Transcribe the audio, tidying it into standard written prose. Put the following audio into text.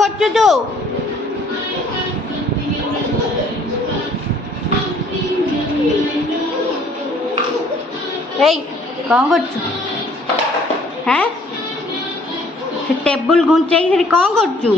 କରୁଛୁ ତୁ? ଏଇ କ'ଣ କରୁଛୁ? ହାଁ, ସେ ଟେବୁଲ ଘୁଞ୍ଚେଇକି ସେଠି କ'ଣ କରୁଛୁ?